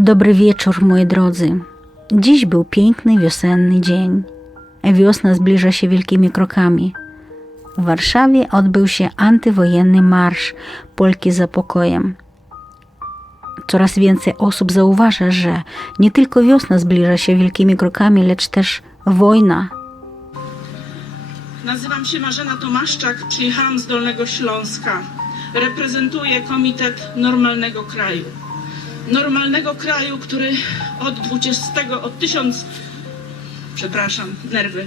Dobry wieczór, moi drodzy. Dziś był piękny wiosenny dzień. Wiosna zbliża się wielkimi krokami. W Warszawie odbył się antywojenny marsz Polki za pokojem. Coraz więcej osób zauważa, że nie tylko wiosna zbliża się wielkimi krokami, lecz też wojna. Nazywam się Marzena Tomaszczak, przyjechałam z Dolnego Śląska. Reprezentuję Komitet Normalnego Kraju. Normalnego kraju, który od 20, od 1000, przepraszam, nerwy,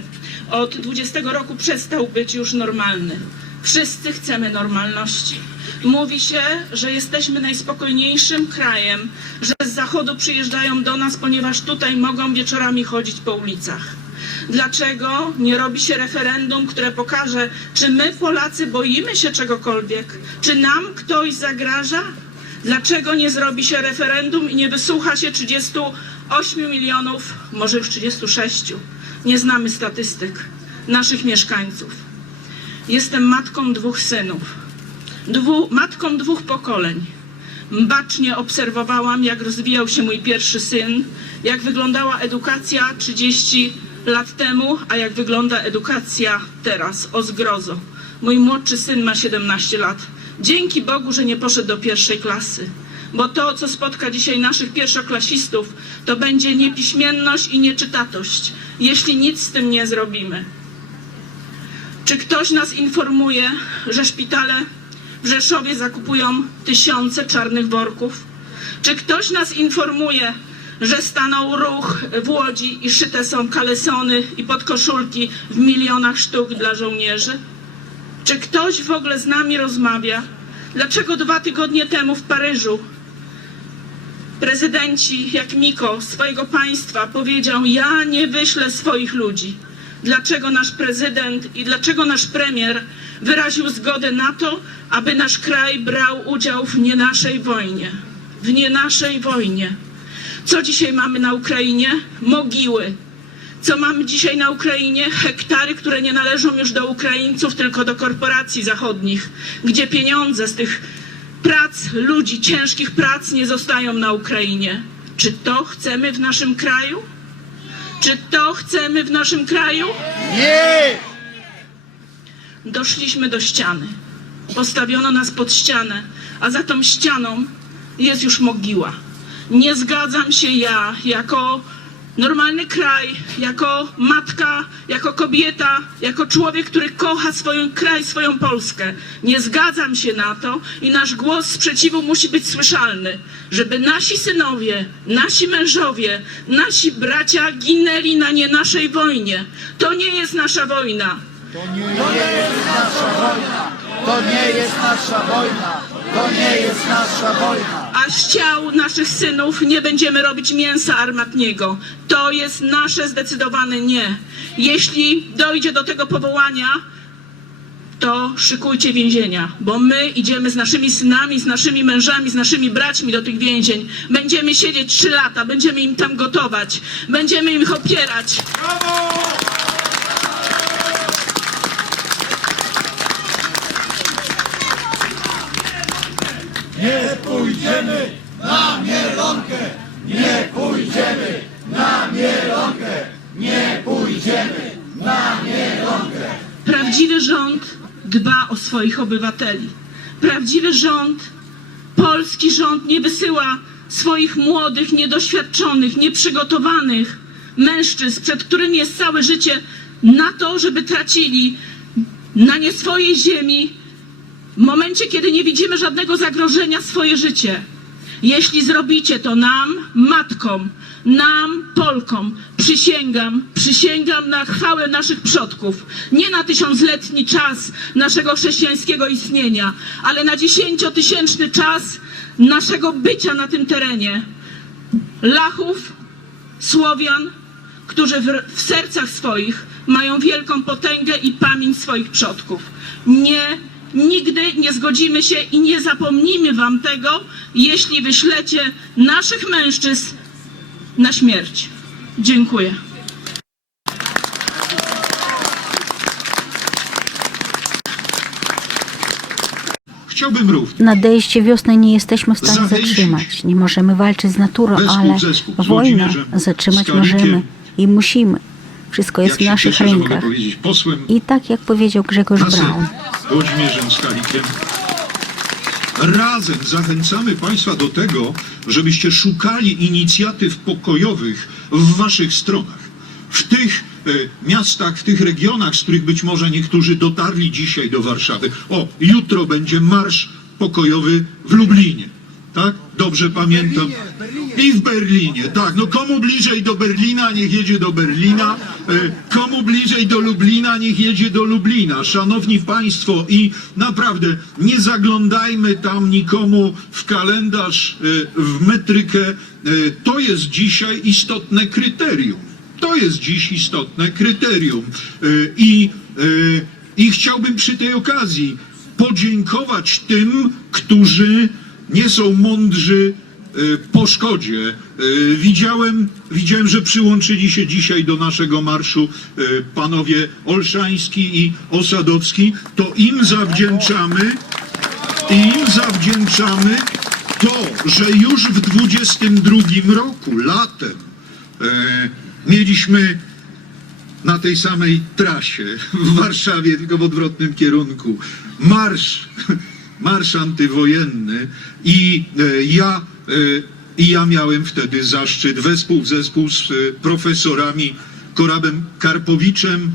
od 20 roku przestał być już normalny. Wszyscy chcemy normalności. Mówi się, że jesteśmy najspokojniejszym krajem, że z zachodu przyjeżdżają do nas, ponieważ tutaj mogą wieczorami chodzić po ulicach. Dlaczego nie robi się referendum, które pokaże, czy my, Polacy, boimy się czegokolwiek? Czy nam ktoś zagraża? Dlaczego nie zrobi się referendum i nie wysłucha się 38 milionów, może już 36, nie znamy statystyk, naszych mieszkańców? Jestem matką dwóch synów, dwu, matką dwóch pokoleń. Bacznie obserwowałam, jak rozwijał się mój pierwszy syn, jak wyglądała edukacja 30 lat temu, a jak wygląda edukacja teraz, o zgrozo. Mój młodszy syn ma 17 lat. Dzięki Bogu, że nie poszedł do pierwszej klasy. Bo to, co spotka dzisiaj naszych pierwszoklasistów, to będzie niepiśmienność i nieczytatość, jeśli nic z tym nie zrobimy. Czy ktoś nas informuje, że szpitale w Rzeszowie zakupują tysiące czarnych worków? Czy ktoś nas informuje, że stanął ruch w Łodzi i szyte są kalesony i podkoszulki w milionach sztuk dla żołnierzy? Czy ktoś w ogóle z nami rozmawia? Dlaczego dwa tygodnie temu w Paryżu prezydenci jak Miko swojego państwa powiedział: Ja nie wyślę swoich ludzi? Dlaczego nasz prezydent i dlaczego nasz premier wyraził zgodę na to, aby nasz kraj brał udział w nie naszej wojnie? W nie naszej wojnie. Co dzisiaj mamy na Ukrainie? Mogiły. Co mamy dzisiaj na Ukrainie? Hektary, które nie należą już do Ukraińców, tylko do korporacji zachodnich, gdzie pieniądze z tych prac, ludzi, ciężkich prac nie zostają na Ukrainie. Czy to chcemy w naszym kraju? Czy to chcemy w naszym kraju? Nie! Doszliśmy do ściany. Postawiono nas pod ścianę, a za tą ścianą jest już mogiła. Nie zgadzam się ja, jako normalny kraj, jako matka, jako kobieta, jako człowiek, który kocha swój kraj, swoją Polskę. Nie zgadzam się na to i nasz głos sprzeciwu musi być słyszalny, żeby nasi synowie, nasi mężowie, nasi bracia ginęli na nie naszej wojnie. To nie jest nasza wojna. To nie jest nasza wojna! To nie jest nasza wojna! To nie jest nasza wojna! a z ciał naszych synów nie będziemy robić mięsa armatniego. To jest nasze zdecydowane nie. Jeśli dojdzie do tego powołania, to szykujcie więzienia, bo my idziemy z naszymi synami, z naszymi mężami, z naszymi braćmi do tych więzień. Będziemy siedzieć trzy lata, będziemy im tam gotować, będziemy im ich opierać. Nie pójdziemy na mielonkę! Nie pójdziemy na mielonkę! Nie pójdziemy na mielonkę! Prawdziwy rząd dba o swoich obywateli. Prawdziwy rząd, polski rząd nie wysyła swoich młodych, niedoświadczonych, nieprzygotowanych mężczyzn, przed którymi jest całe życie, na to, żeby tracili na nie swojej ziemi w momencie, kiedy nie widzimy żadnego zagrożenia swoje życie. Jeśli zrobicie to nam, matkom, nam, Polkom, przysięgam, przysięgam na chwałę naszych przodków, nie na tysiącletni czas naszego chrześcijańskiego istnienia, ale na dziesięciotysięczny czas naszego bycia na tym terenie. Lachów, Słowian, którzy w, w sercach swoich mają wielką potęgę i pamięć swoich przodków. Nie, nigdy nie zgodzimy się i nie zapomnimy wam tego, jeśli wyślecie naszych mężczyzn na śmierć. Dziękuję. Nadejście wiosny nie jesteśmy w stanie zatrzymać. Nie możemy walczyć z naturą, ale wojnę zatrzymać możemy i musimy. Wszystko jest w naszych cieszę, rękach. posłem I tak jak powiedział Grzegorz Braun. Włodzimierzem Skalikiem. Razem zachęcamy Państwa do tego, żebyście szukali inicjatyw pokojowych w Waszych stronach. W tych e, miastach, w tych regionach, z których być może niektórzy dotarli dzisiaj do Warszawy. O, jutro będzie marsz pokojowy w Lublinie. Dobrze pamiętam. I w Berlinie, tak. No komu bliżej do Berlina, niech jedzie do Berlina. E, Komu bliżej do Lublina, niech jedzie do Lublina. Szanowni Państwo, i naprawdę nie zaglądajmy tam nikomu w kalendarz, e, w metrykę. E, To jest dzisiaj istotne kryterium. To jest dziś istotne kryterium. I, I chciałbym przy tej okazji podziękować tym, którzy nie są mądrzy e, po szkodzie. E, Widziałem, widziałem, że przyłączyli się dzisiaj do naszego marszu e, panowie Olszański i Osadowski. To im zawdzięczamy, im zawdzięczamy to, że już w 22 roku, latem, mieliśmy na tej samej trasie w Warszawie, tylko w odwrotnym kierunku. Marsz, marsz antywojenny i e, ja, e, i ja miałem wtedy zaszczyt wespół w zespół z e, profesorami Korabem Karpowiczem,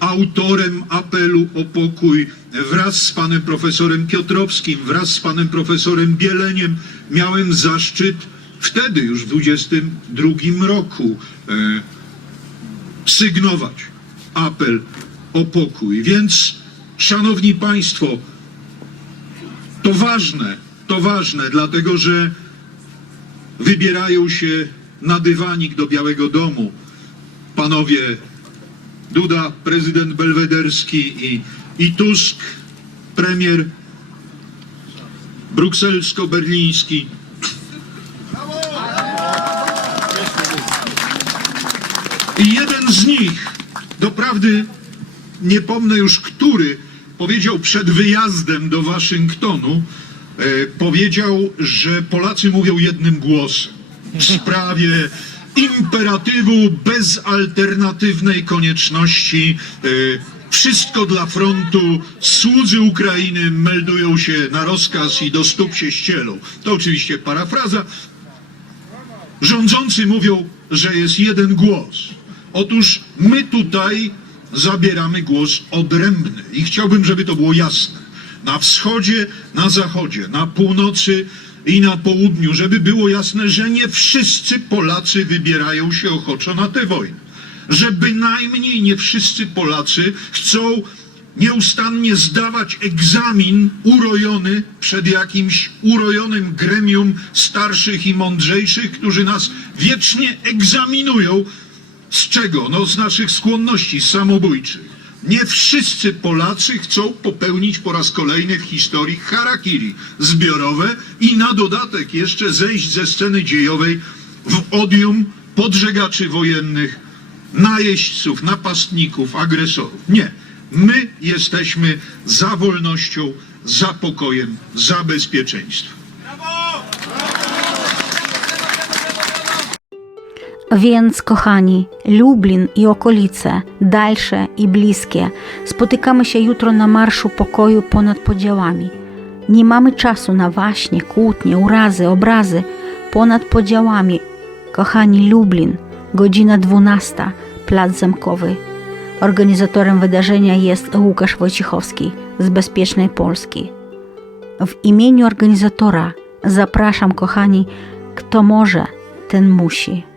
autorem apelu o pokój, wraz z panem profesorem Piotrowskim, wraz z panem profesorem Bieleniem miałem zaszczyt wtedy już w 22 roku e, sygnować apel o pokój. Więc, szanowni państwo, to ważne, to ważne, dlatego że wybierają się na dywanik do Białego Domu panowie Duda, prezydent belwederski i, i Tusk, premier brukselsko-berliński. I jeden z nich, doprawdy nie pomnę już który, powiedział przed wyjazdem do Waszyngtonu, e, powiedział, że Polacy mówią jednym głosem w sprawie imperatywu bezalternatywnej konieczności. e, Wszystko dla frontu, słudzy Ukrainy meldują się na rozkaz i do stóp się ścielą. To oczywiście parafraza, rządzący mówią, że jest jeden głos. Otóż my tutaj zabieramy głos odrębny i chciałbym, żeby to było jasne. Na wschodzie, na zachodzie, na północy i na południu, żeby było jasne, że nie wszyscy Polacy wybierają się ochoczo na tę wojnę. Że bynajmniej nie wszyscy Polacy chcą nieustannie zdawać egzamin urojony przed jakimś urojonym gremium starszych i mądrzejszych, którzy nas wiecznie egzaminują. Z czego? No z naszych skłonności samobójczych. Nie wszyscy Polacy chcą popełnić po raz kolejny w historii harakiri zbiorowe i na dodatek jeszcze zejść ze sceny dziejowej w odium podżegaczy wojennych, najeźdźców, napastników, agresorów. Nie. My jesteśmy za wolnością, za pokojem, za bezpieczeństwem. Więc, kochani, Lublin i okolice, dalsze i bliskie, spotykamy się jutro na Marszu Pokoju ponad podziałami. Nie mamy czasu na waśnie, kłótnie, urazy, obrazy. Ponad podziałami, kochani, Lublin, godzina 12, Plac Zamkowy. Organizatorem wydarzenia jest Łukasz Wojciechowski z Bezpiecznej Polski. W imieniu organizatora zapraszam, kochani, kto może, ten musi.